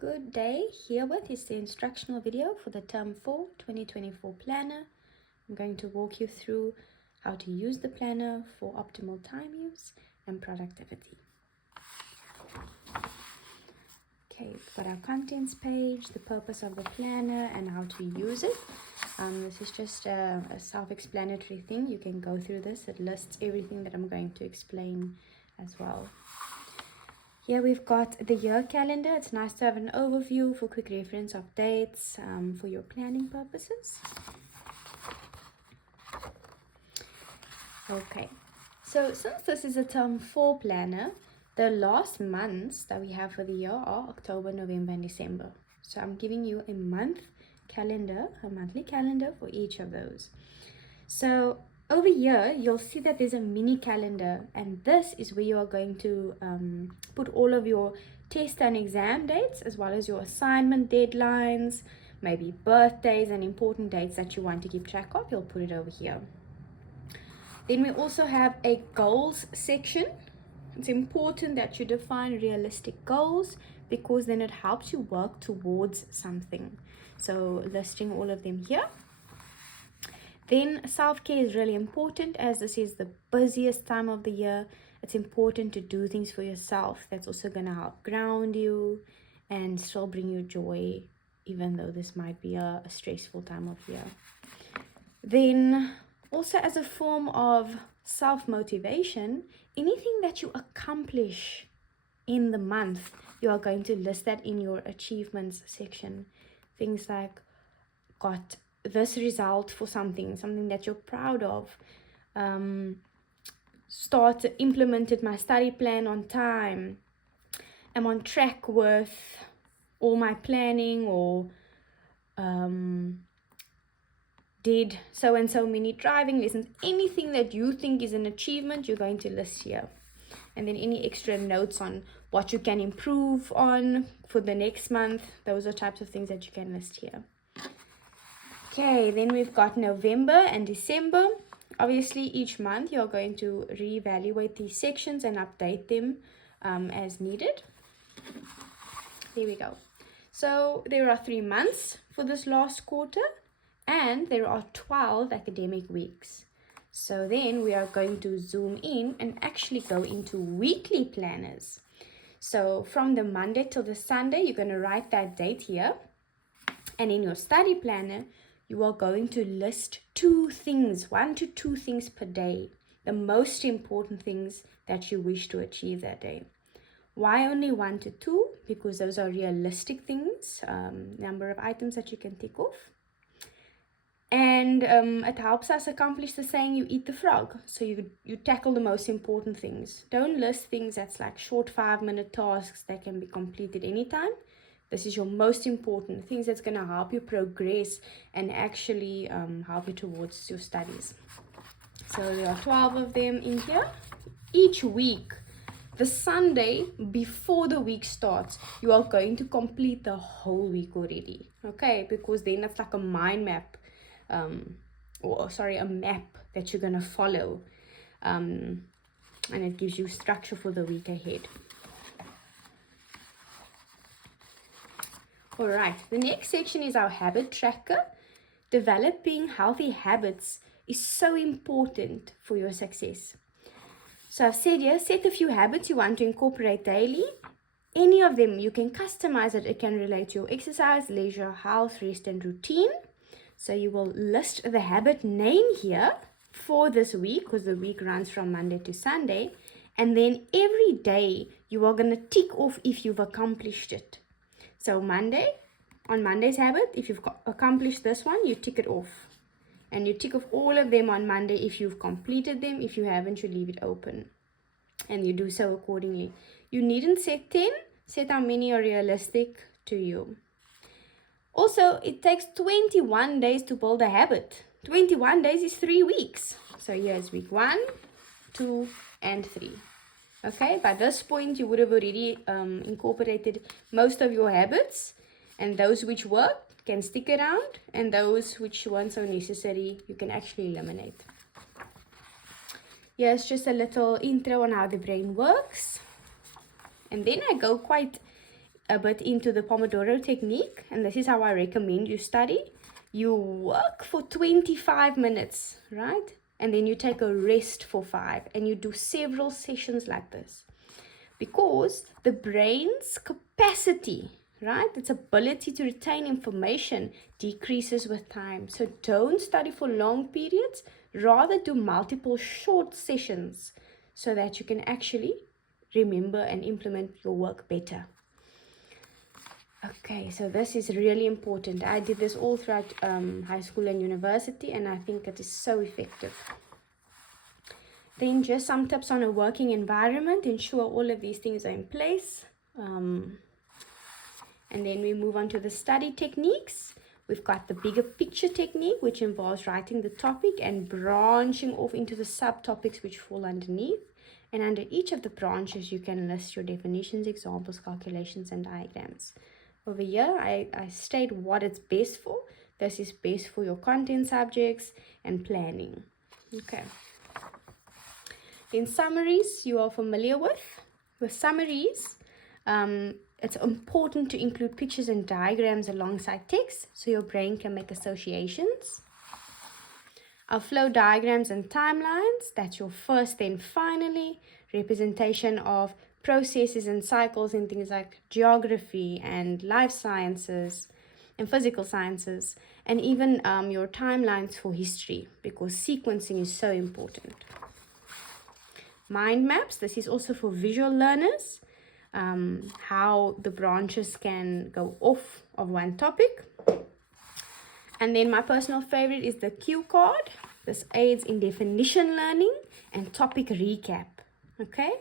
Good day. Herewith is the instructional video for the Term 4 2024 planner. I'm going to walk you through how to use the planner for optimal time use and productivity. Okay, we've got our contents page, the purpose of the planner, and how to use it. This is just a self-explanatory thing. You can go through this. It lists everything that I'm going to explain as well. Here we've got the year calendar. It's nice to have an overview for quick reference of dates for your planning purposes. Okay, so since this is a Term 4 planner, the last months that we have for the year are October, November, and December. So I'm giving you a monthly calendar for each of those. So over here, you'll see that there's a mini calendar, and this is where you are going to put all of your test and exam dates, as well as your assignment deadlines, maybe birthdays and important dates that you want to keep track of. You'll put it over here. Then we also have a goals section. It's important that you define realistic goals because then it helps you work towards something. So listing all of them here. Then self-care is really important, as this is the busiest time of the year. It's important to do things for yourself. That's also going to help ground you and still bring you joy, even though this might be a stressful time of year. Then also, as a form of self-motivation, anything that you accomplish in the month, you are going to list that in your achievements section. Things like got this result for something that you're proud of, implemented my study plan on time, I'm on track with all my planning, or did so and so many driving lessons. Anything that you think is an achievement, you're going to list here. And then any extra notes on what you can improve on for the next month, those are types of things that you can list here. Okay, then we've got November and December. Obviously, each month you're going to reevaluate these sections and update them as needed. There we go. So there are 3 months for this last quarter, and there are 12 academic weeks. So then we are going to zoom in and actually go into weekly planners. So from the Monday till the Sunday, you're going to write that date here. And in your study planner, you are going to list 1 to 2 things per day, the most important things that you wish to achieve that day. Why only 1 to 2? Because those are realistic things, number of items that you can tick off. And it helps us accomplish the saying, you eat the frog. So you tackle the most important things. Don't list things that's like short 5-minute tasks that can be completed anytime. This is your most important things that's going to help you progress and actually help you towards your studies. So there are 12 of them in here. Each week, the Sunday before the week starts, you are going to complete the whole week already. Okay, because then it's like a mind map, a map that you're going to follow. And it gives you structure for the week ahead. All right, the next section is our habit tracker. Developing healthy habits is so important for your success. So I've said here, set a few habits you want to incorporate daily. Any of them, you can customize it. It can relate to your exercise, leisure, health, rest, and routine. So you will list the habit name here for this week, because the week runs from Monday to Sunday. And then every day, you are going to tick off if you've accomplished it. So on Monday's habit, if you've accomplished this one, you tick it off. And you tick off all of them on Monday if you've completed them. If you haven't, you leave it open. And you do so accordingly. You needn't set 10. Set how many are realistic to you. Also, it takes 21 days to build a habit. 21 days is 3 weeks. So here's week 1, 2, and 3. Okay, by this point, you would have already incorporated most of your habits, and those which work can stick around, and those which weren't so necessary, you can actually eliminate. Here's just a little intro on how the brain works. And then I go quite a bit into the Pomodoro technique, and this is how I recommend you study. You work for 25 minutes, right? And then you take a rest for 5, and you do several sessions like this. Because the brain's capacity, right, its ability to retain information decreases with time. So don't study for long periods, rather do multiple short sessions so that you can actually remember and implement your work better. Okay, so this is really important. I did this all throughout high school and university, and I think it is so effective. Then just some tips on a working environment. Ensure all of these things are in place. And then we move on to the study techniques. We've got the bigger picture technique, which involves writing the topic and branching off into the subtopics which fall underneath. And under each of the branches, you can list your definitions, examples, calculations, and diagrams. Over here, I state what it's best for. This is best for your content subjects and planning. Okay. Then summaries, you are familiar with. With summaries, it's important to include pictures and diagrams alongside text so your brain can make associations. Our flow diagrams and timelines, that's your first then finally. Representation of processes and cycles in things like geography and life sciences and physical sciences, and even your timelines for history, because sequencing is so important. Mind maps, this is also for visual learners, how the branches can go off of one topic. And then my personal favorite is the cue card. This aids in definition learning and topic recap. Okay,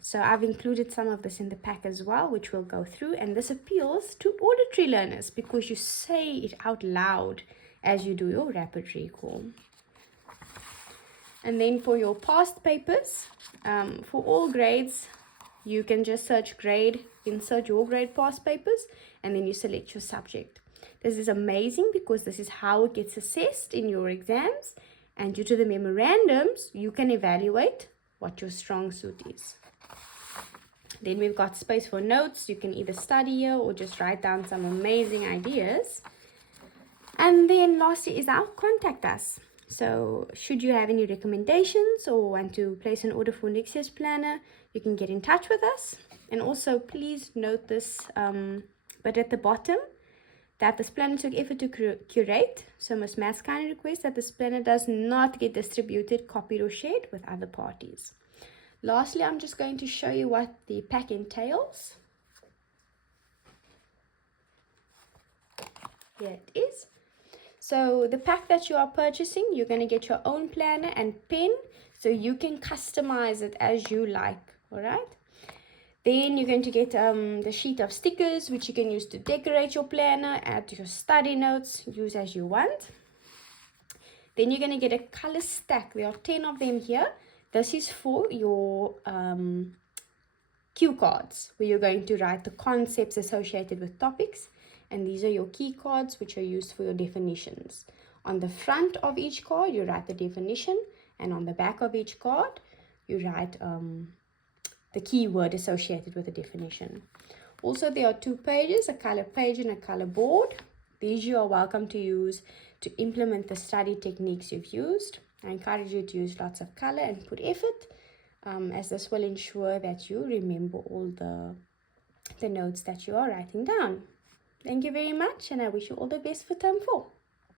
so I've included some of this in the pack as well, which we'll go through, and this appeals to auditory learners because you say it out loud as you do your rapid recall. And then for your past papers, for all grades, you can just search grade, insert your grade past papers, and then you select your subject. This is amazing because this is how it gets assessed in your exams, and due to the memorandums, you can evaluate what your strong suit is. Then we've got space for notes. You can either study here or just write down some amazing ideas. And then lastly is our contact us. So should you have any recommendations or want to place an order for next year's planner, you can get in touch with us. And also please note this, but at the bottom, that this planner took effort to curate. So Ms. Mass kindly requests that this planner does not get distributed, copied, or shared with other parties. Lastly, I'm just going to show you what the pack entails. Here it is. So the pack that you are purchasing, you're going to get your own planner and pen, so you can customize it as you like, all right? Then you're going to get the sheet of stickers, which you can use to decorate your planner, add to your study notes, use as you want. Then you're going to get a color stack. There are 10 of them here. This is for your cue cards, where you're going to write the concepts associated with topics. And these are your key cards, which are used for your definitions. On the front of each card, you write the definition. And on the back of each card, you write the keyword associated with the definition. Also, there are 2 pages, a color page and a color board. These you are welcome to use to implement the study techniques you've used. I encourage you to use lots of color and put effort, as this will ensure that you remember all the notes that you are writing down. Thank you very much, and I wish you all the best for term 4.